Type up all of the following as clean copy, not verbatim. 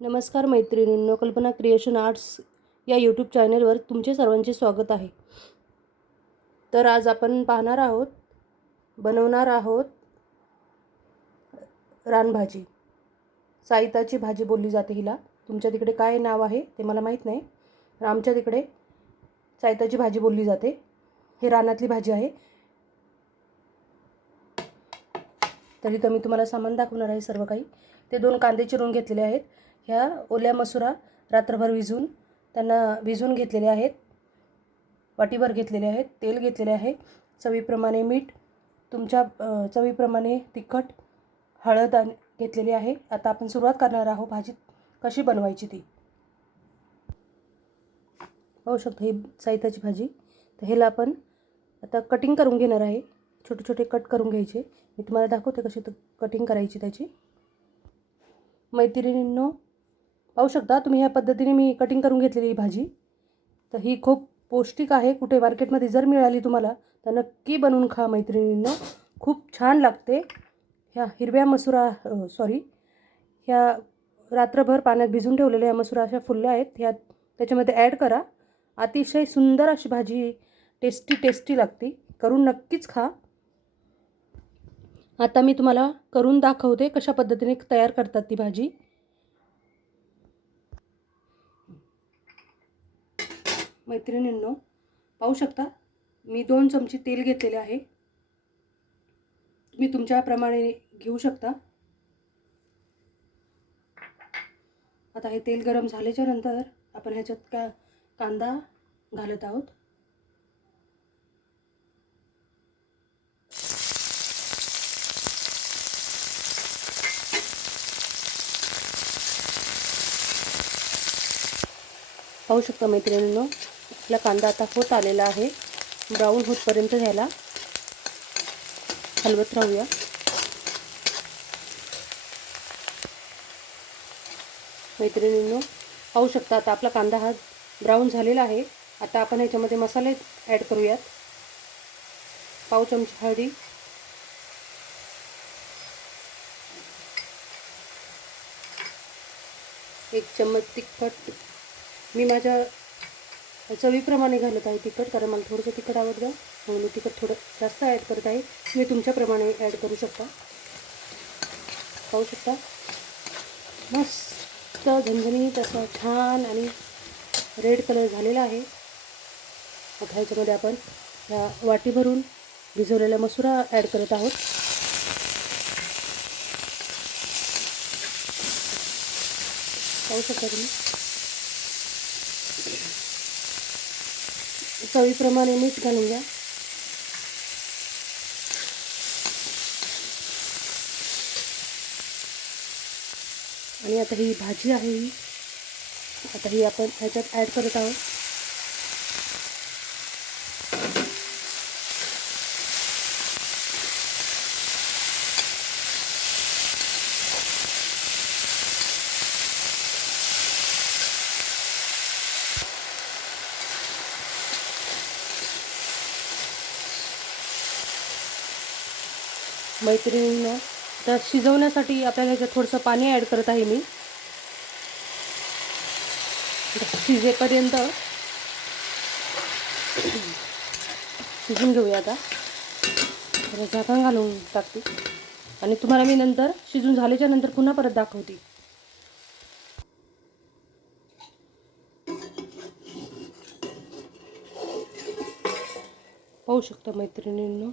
नमस्कार मैत्रिणींनो, कल्पना क्रिएशन आर्ट्स या यूट्यूब चॅनलवर तुमचे सर्वांचे स्वागत आहे. तर आज आपण बनवणार आहोत रानभाजी. साईताची भाजी बोलली जाते हिला. तुमच्या तिकडे काय नाव आहे ते मला माहीत नाही, पण आमच्या तिकडे साईताची भाजी बोलली जाते. हे रानातली भाजी आहे. तरी तर मी तुम्हाला सामान दाखवणार आहे सर्व काही. ते 2 कांदे चिरून घेतलेले आहेत. ह्या ओल्या मसुरा रात्रभर भिजवून घेतलेले आहेत. वाटीभर घेतलेले आहेत. तेल घेतलेले आहे. चवीप्रमाणे मीठ, तुमच्या चवीप्रमाणे तिखट, हळद घेतलेली आहे. आता आपण सुरुवात करणार आहोत भाजी कशी बनवायची ती. पाहू शकता ही साईताची भाजी. तर ह्याला आपण आता कटिंग करून घेणार आहे. छोटे छोटे कट करून घ्यायचे. मी तुम्हाला दाखवते कशी कटिंग करायची त्याची. मैत्रिणींनो, पाहू शकता तुम्ही ह्या पद्धतीने मी कटिंग करून घेतलेली ही भाजी. तर ही खूप पौष्टिक आहे. कुठे मार्केटमध्ये जर मिळाली तुम्हाला तर नक्की बनवून खा मैत्रिणींनो, खूप छान लागते. ह्या हिरव्या ह्या रात्रभर पाण्यात भिजून ठेवलेल्या ह्या मसुरा अशा फुलल्या आहेत. ह्या त्याच्यामध्ये ॲड करा. अतिशय सुंदर अशी भाजी, टेस्टी लागते. करून नक्कीच खा. आता मी तुम्हाला करून दाखवते कशा पद्धतीने तयार करतात ती भाजी. मैत्रिणींनो, पाहू शकता मी 2 चमचे तेल घेतलेले आहे. तुम्ही तुमच्याप्रमाणे घेऊ शकता. आता हे तेल गरम झाल्याच्या नंतर आपण ह्याच्यात कांदा घालत आहोत. पाहू शकता मैत्रिणींनो, आपला कांदा आता होत आलेला आहे. ब्राऊन होतपर्यंत ह्याला हलवत राहूया. मैत्रिणींनो, पाहू शकता आता आपला कांदा हा ब्राऊन झालेला आहे. आता आपण ह्याच्यामध्ये मसाले ॲड करूयात. पाव चमचा हळदी, 1 चम्मच तिखट. मी माझ्या चवीप्रमाणे घालत आहे तिखट, कारण मला थोडंसं तिखट आवडतं म्हणून मी तिखट थोडं जास्त ॲड करत आहे. तुम्ही तुमच्याप्रमाणे ॲड करू शकता. पाहू शकता मस्त झणझणीत असा छान आणि रेड कलर झालेला आहे. आता ह्याच्यामध्ये आपण ह्या वाटी भरून भिजवलेला मसुरा ॲड करत आहोत. पाहू शकता तुम्ही. चवीप्रमाणे मीठ घालून घ्या. आणि आता ही भाजी आहे आता ही आपण ह्याच्यात ॲड करत आहोत. मैत्रिणींना तर शिजवण्यासाठी आपल्याला ह्याच्यात थोडंसं पाणी ॲड करत आहे मी. शिजेपर्यंत शिजून घेऊया. आता त्याला झाकण घालून टाकते आणि तुम्हाला मी नंतर शिजून झाल्याच्या नंतर पुन्हा परत दाखवते. पाहू शकता मैत्रिणींनो,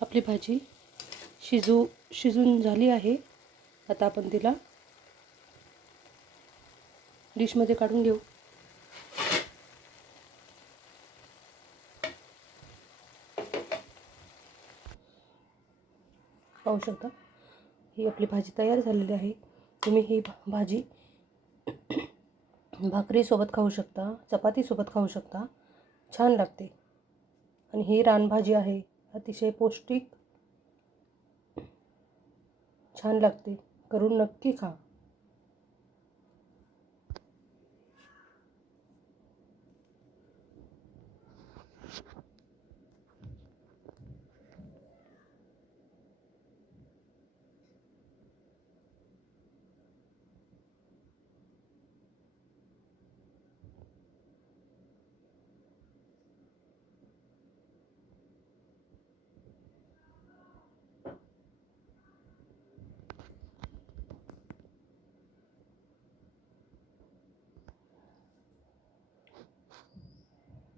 आपली भाजी शिजून झाली आहे. आता आपण तिला डिशमध्ये काढून घेऊ. पाहू शकता ही आपली भाजी तयार झालेली आहे. तुम्ही ही भाजी भाकरीसोबत खाऊ शकता, चपातीसोबत खाऊ शकता. छान लागते. आणि ही रानभाजी आहे, अतिशय पौष्टिक, छान लागते. करून नक्की खा.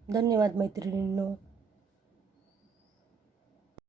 धन्यवाद मैत्रिणींनो.